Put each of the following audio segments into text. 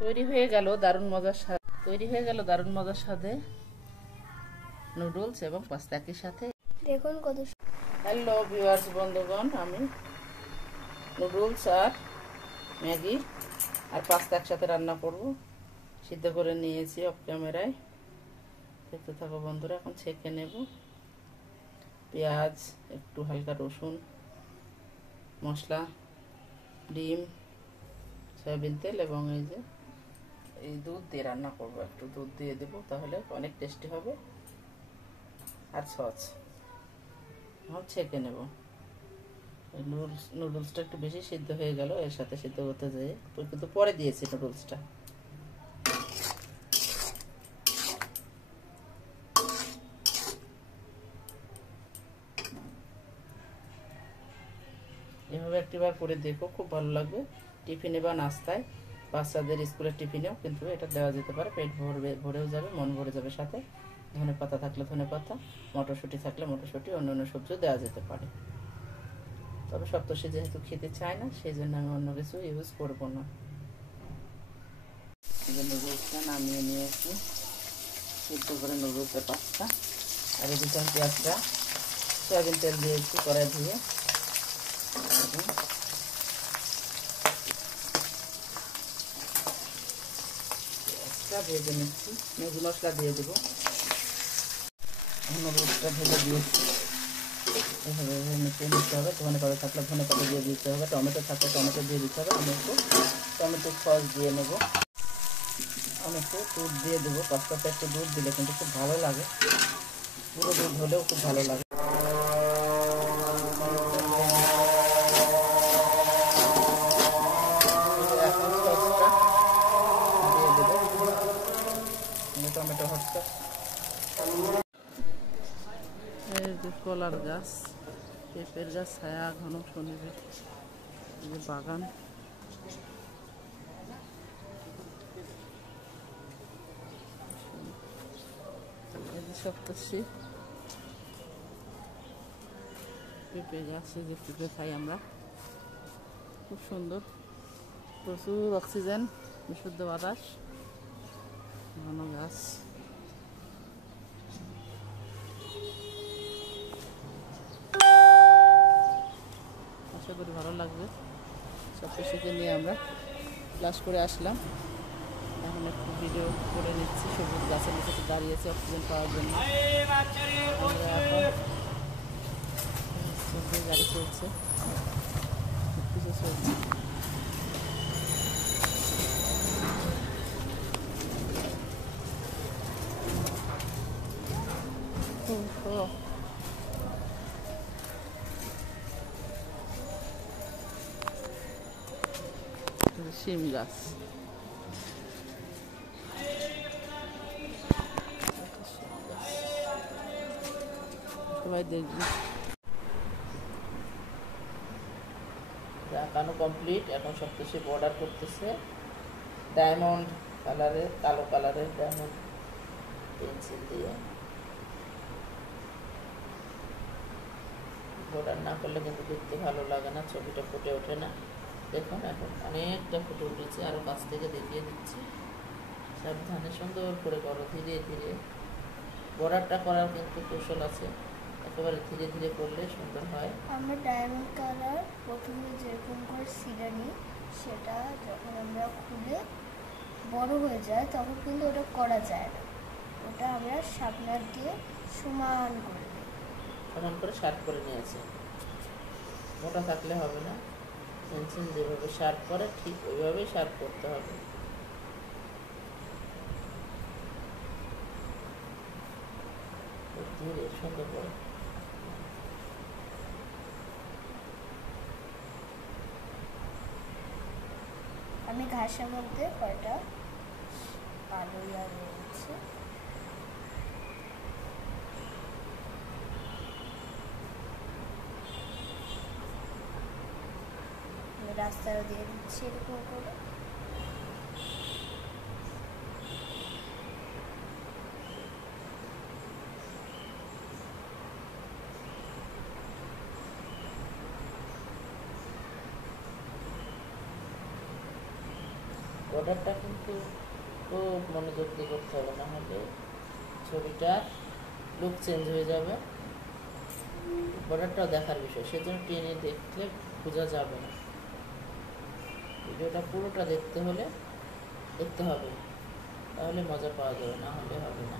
তৈরি হয়ে গেল দারুণ মজার স্বাদে নুডলস এবং পাস্তা একই সাথে। দেখুন কত। হ্যালো ভিউয়ার্স বন্ধুগণ, আমি নুডলস আর ম্যাগি আর পাস্তা একসাথে রান্না করব। সিদ্ধ করে নিয়েছি অফ ক্যামেরায়, দেখতে থাকো বন্ধুরা। এখন ছেঁকে নেব। পেঁয়াজ, একটু হালকা রসুন, মশলা, ডিম, সয়াবিন তেল এবং এই দুধ দিয়ে রান্না করব। একটু দুধ দিয়ে দেবো, তাহলে অনেক টেস্টি হবে। আর সস এখন ছেঁকে নেব। নুডলসটা একটু বেশি সিদ্ধ হয়ে গেল, এর সাথে সিদ্ধ করতে যেয়ে কিন্তু পরে দিয়েছি নুডলসটা। এভাবে একটিবার করে দেখো, খুব ভালো লাগবে। টিফিনে বা নাস্তায়, বাচ্চাদের স্কুলের টিফিনেও কিন্তু এটা দেওয়া যেতে পারে। পেট ভরেও যাবে, মন ভরে যাবে। সাথে ধনে পাতা থাকলে ধনে পাতা, মটরশুঁটি থাকলে মটরশুঁটি, অন্য সবজিও দেওয়া যেতে পারে। তবে সপ্তর্ষি যেহেতু খেতে চায় না, সেই জন্য আমি অন্য কিছু ইউজ করব না। নুডলসটা নামিয়ে নিয়েছি, সিদ্ধ করে নুডলসের পাস্তা। আর এদিকে আমি পেঁয়াজটা সয়াবিন তেল দিয়েছি কড়াই ধুয়ে। পেঁয়াজটা ভেজে নিচ্ছি, ম্যাগি মশলা দিয়ে দেবো। নুডলসটা ভেজে দিয়েছি, এভাবে মিশিয়ে নিতে হবে। ধনে পাতা থাকলে ধনে পাতা দিয়ে দিতে হবে, টমেটো থাকলে টমেটো দিয়ে দিতে হবে। আমি একটু টমেটো সস দিয়ে নেব। আমি একটু দুধ দিয়ে দেবো। পাস্তাতে একটু দুধ দিলে কিন্তু খুব ভালো লাগে, পুরো দুধ হলেও খুব ভালো লাগে। এখন সসটা দিয়ে দেবো, টমেটো হচ্ছে। এই যে কলার গাছ, পেঁপের গাছ, ছায়া ঘন শনিবার, এই যে বাগান। এই যে সপ্তর্ষি পেঁপে গাছ, এই যে পেঁপে খাই আমরা, খুব সুন্দর। প্রচুর অক্সিজেন, বিশুদ্ধ বাতাস, ঘন গাছ। আশা করি ভালো লাগবে। সপ্তর্ষিকে নিয়ে আমরা ক্লাস করে আসলাম। এখন একটু ভিডিও করে নিচ্ছি। সবুজ গাছের নিচে দাঁড়িয়েছে অক্সিজেন পাওয়ার জন্য। গাড়ি চলছে, কিছু চলছে। শিম গাছ, সবাই দেখবি। আঁকানো কমপ্লিট। এখন সপ্তর্ষি বর্ডার করতেছে ডায়মন্ড কালারের, কালো কালারের ডায়মন্ড পেন্সিল দিয়ে। বর্ডার না করলে কিন্তু দেখতে ভালো লাগে না, ছবিটা ফুটে ওঠে না। দেখুন এখন অনেকটা ফুটে উঠেছে, আরও কাছ থেকে দেখিয়ে দিচ্ছি। সাবধানে সুন্দর করে করো, ধীরে ধীরে। বর্ডারটা করার কিন্তু কৌশল আছে, একেবারে ধীরে ধীরে করলে সুন্দর হয়। আমরা ডায়মন্ড কালার প্রথমে যেরকম করে সিরা নিই, সেটা যখন আমরা খুলে বড় হয়ে যায় তখন কিন্তু ওটা করা যায় না। ওটা আমরা শার্পনার দিয়ে সমান করে নিই। সমান করে শার্প করে নিয়েছি। মোটা থাকলে হবে না, পেন্সিল যেভাবে শার্প করে ঠিক ওইভাবেই শার্প করতে হবে। ধীরে সুন্দর করে। আমি ঘাসের মধ্যে কয়টা আলু নিয়েছি, রাস্তায় দিয়ে দিচ্ছি এরকম করে। বর্ডারটা কিন্তু খুব মনোযোগ দিয়ে করতে হবে, না হলে ছবিটার লুক চেঞ্জ হয়ে যাবে। বর্ডারটাও দেখার বিষয়, সেজন্য টেনে দেখলে বোঝা যাবে না। ভিডিওটা পুরোটা দেখতে হবে, তাহলে মজা পাওয়া যাবে, না হলে হবে না।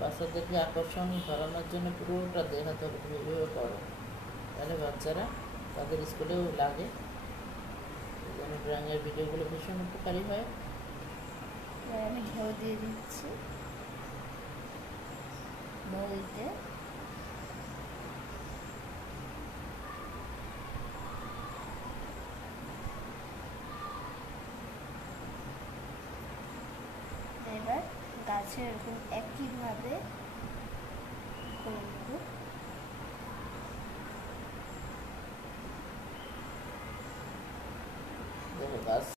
বাচ্চাদেরকে আকর্ষণ বাড়ানোর জন্য পুরোটা দেখাতে হবে, তুমি এভাবে করো, তাহলে বাচ্চারা তাদের স্কুলেও লাগে। এই জন্য ড্রয়িংয়ের ভিডিওগুলো ভীষণ উপকারী হয়। এবার আমি ঢেউ দিয়ে দিচ্ছি নদীতে। এবার গাছে এরকম একইভাবে করে নেব। দেখো গাছ